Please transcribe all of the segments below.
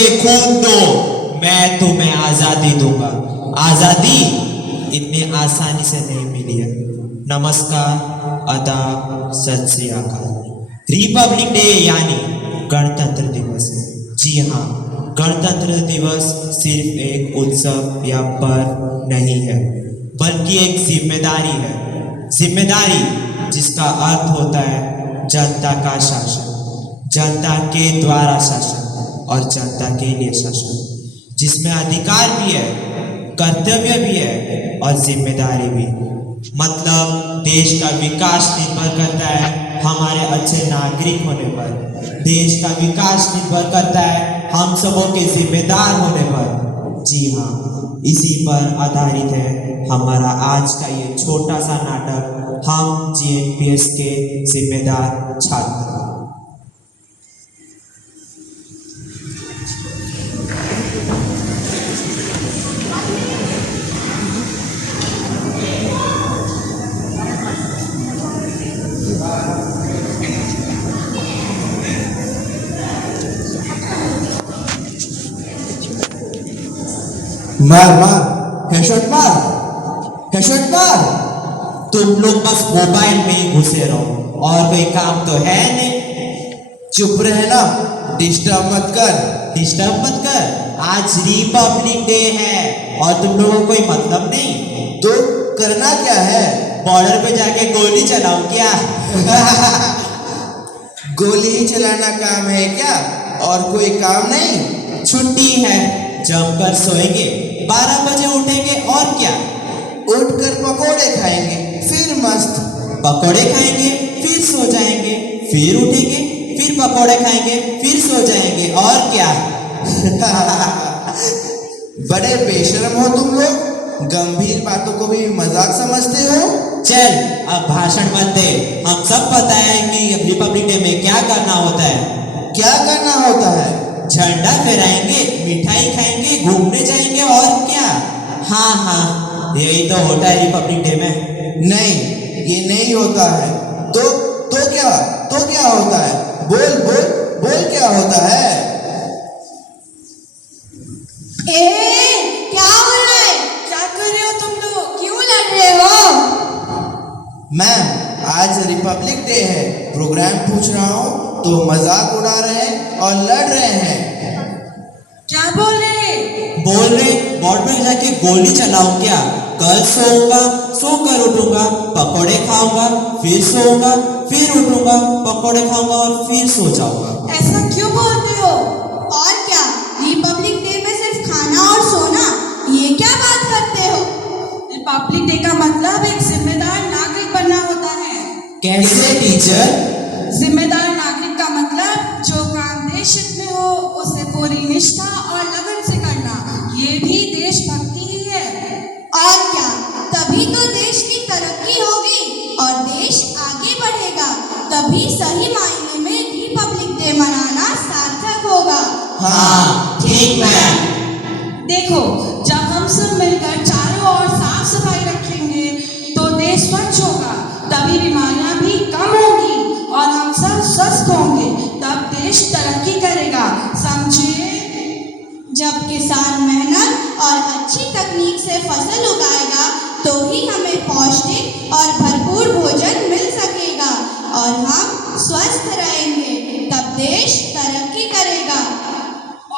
मुझे खून दो, मैं तुम्हें आजादी दूंगा। आजादी इतनी आसानी से नहीं मिली है। नमस्कार, आदाब, सत श्री अकाल। रिपब्लिक डे यानी गणतंत्र दिवस। जी हाँ, गणतंत्र दिवस सिर्फ एक उत्सव या पर्व नहीं है, बल्कि एक जिम्मेदारी है। जिम्मेदारी जिसका अर्थ होता है जनता का शासन, जनता के द्वारा शासन और जनता के लिए शासन, जिसमें अधिकार भी है, कर्तव्य भी है और जिम्मेदारी भी। मतलब देश का विकास निर्भर करता है हमारे अच्छे नागरिक होने पर। देश का विकास निर्भर करता है हम सबों के जिम्मेदार होने पर। जी हाँ, इसी पर आधारित है हमारा आज का ये छोटा सा नाटक, हम GNPS के जिम्मेदार छात्र। मार मार, हेडशॉट मार, हेडशॉट मार। तुम लोग बस मोबाइल में ही घुसे रहो और कोई काम तो है नहीं। चुप रहना, डिस्टर्ब मत कर। डिस्टर्ब मत कर। आज रिपब्लिक डे है और तुम लोगों को कोई मतलब नहीं। तो करना क्या है? बॉर्डर पे जाके गोली चलाऊं क्या? गोली ही चलाना काम है क्या? और कोई काम नहीं? छुट्टी है, जमकर सोएंगे, 12 बजे उठेंगे और क्या? उठकर पकोड़े खाएंगे, फिर मस्त। पकोड़े खाएंगे, फिर सो जाएंगे, फिर उठेंगे, फिर पकोड़े खाएंगे, फिर सो जाएंगे और क्या? बड़े बेशर्म हो तुम लोग, गंभीर बातों को भी मजाक समझते हो। चल अब भाषण मत दे, हम सब पता है कि रिपब्लिक डे में क्या करना होता है। क्या करना होता है? झंडा फहराएंगे, मिठाई खाएंगे, घूमने जाएंगे और क्या? हाँ हाँ, यही तो होता है रिपब्लिक डे में। नहीं, ये नहीं होता है। तो क्या होता है? बोल बोल बोल, क्या होता है? क्या हो रहा है? क्या कर रहे हो तुम लोग? क्यों लड़ रहे हो? मैम, आज रिपब्लिक डे है, प्रोग्राम पूछ रहा हूँ तो मजाक उड़ा रहे हैं और लड़ रहे हैं। क्या बोल रहे? बॉर्डर पे जाके गोली चलाऊं क्या? कल सोऊंगा, सोकर उठूंगा, पकोड़े खाऊंगा, फिर सोऊंगा, फिर उठूंगा, पकोड़े खाऊंगा और फिर सो जाऊंगा। ऐसा क्यों बोलते हो? और क्या, रिपब्लिक डे में सिर्फ खाना और सोना, ये क्या बात करते हो? रिपब्लिक डे का मतलब एक जिम्मेदार नागरिक बनना होता है। कैसे टीचर? जिम्मेदार नागरिक का मतलब जो काम देश हित में हो उसे पूरी निष्ठा और लगन से करना, ये भी देशभक्ति ही है। और क्या, तभी तो देश की तरक्की होगी और देश आगे बढ़ेगा। तभी सही मायने में रिपब्लिक डे मनाना सार्थक होगा। हाँ ठीक मैम। देखो, जब हम सब मिलकर चारों ओर साफ सफाई रखेंगे तो देश स्वच्छ होगा, तभी बीमारियां भी कम होंगी और हम सब स्वस्थ होंगे, तब देश तरक्की करेगा, समझे? जब किसान मेहनत और अच्छी तकनीक से फसल उगाएगा तो ही हमें पौष्टिक और भरपूर भोजन मिल सकेगा और हम स्वस्थ रहेंगे, तब देश तरक्की करेगा।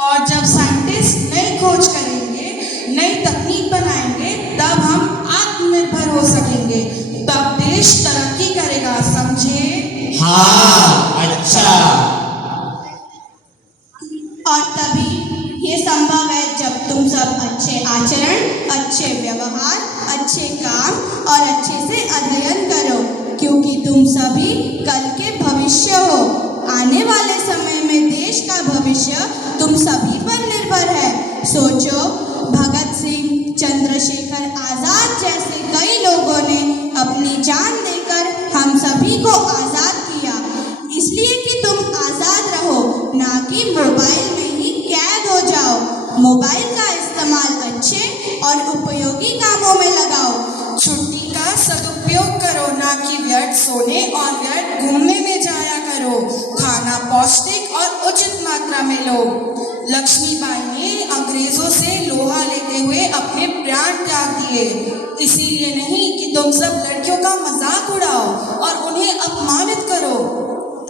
और जब साइंटिस्ट नई खोज करेंगे, नई तकनीक बनाएंगे, तब हम आत्मनिर्भर हो सकेंगे, तब देश तरक्की करेगा, समझे? हाँ अच्छा। और तभी ये संभव है जब तुम सब अच्छे आचरण, अच्छे व्यवहार, अच्छे काम और अच्छे से अध्ययन करो, क्योंकि तुम सभी कल के भविष्य हो। आने वाले समय में देश का भविष्य तुम सभी पर निर्भर है। सोचो, भगत सिंह, चंद्रशेखर आजाद जैसे कई लोगों ने अपनी जान देकर हम सभी को आजाद किया, इसलिए कि तुम आजाद रहो, ना कि मोबाइल में ही कैद हो जाओ। मोबाइल का इस्तेमाल अच्छे और उपयोगी कामों में लगाओ। छुट्टी का सदुपयोग करो, ना कि व्यर्थ सोने और व्यर्थ घूमने में जाया करो। खाना पौष्टिक और उचित मात्रा में लो। लक्ष्मीबाई ने अंग्रेजों से लोहा लेते हुए अपने प्राण त्याग दिए। इसीलिए नहीं कि तुम सब लड़कियों का मजाक उड़ाओ और उन्हें अपमानित करो।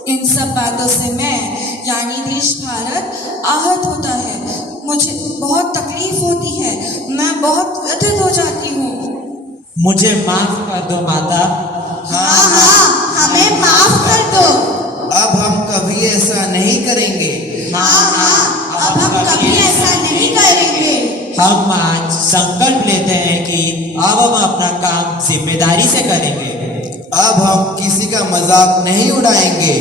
इन सब बातों से मैं यानी देश भारत आहत होता है। मुझे बहुत तकलीफ होती है, मैं बहुत व्यथित हो जाती हूँ। मुझे माफ कर दो माता। हाँ हाँ, हमें माफ कर दो। अब हम कभी ऐसा नहीं करेंगे। हाँ हाँ, अब हम कभी ऐसा नहीं करेंगे। हम आज संकल्प लेते हैं कि अब हम अपना काम जिम्मेदारी से करेंगे। अब हम किसी का मजाक नहीं उड़ाएंगे।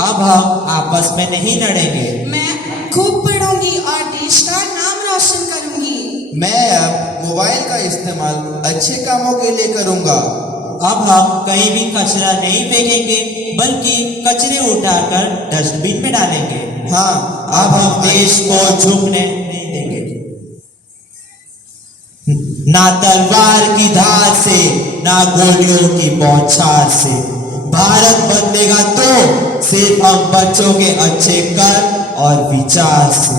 अब हम आपस में नहीं लड़ेंगे। मैं खूब पढ़ूंगी और देश का नाम रोशन करूंगी। मैं अब मोबाइल का इस्तेमाल अच्छे कामों के लिए करूंगा। अब हम कहीं भी कचरा नहीं फेंकेंगे, बल्कि कचरे उठाकर डस्टबिन में डालेंगे। हाँ, अब हम देश को झुकने नहीं देंगे। ना तलवार की धार से, ना गोलियों की बौछार से। भारत बदलेगा तो सिर्फ हम बच्चों के अच्छे कर्म और विचार से।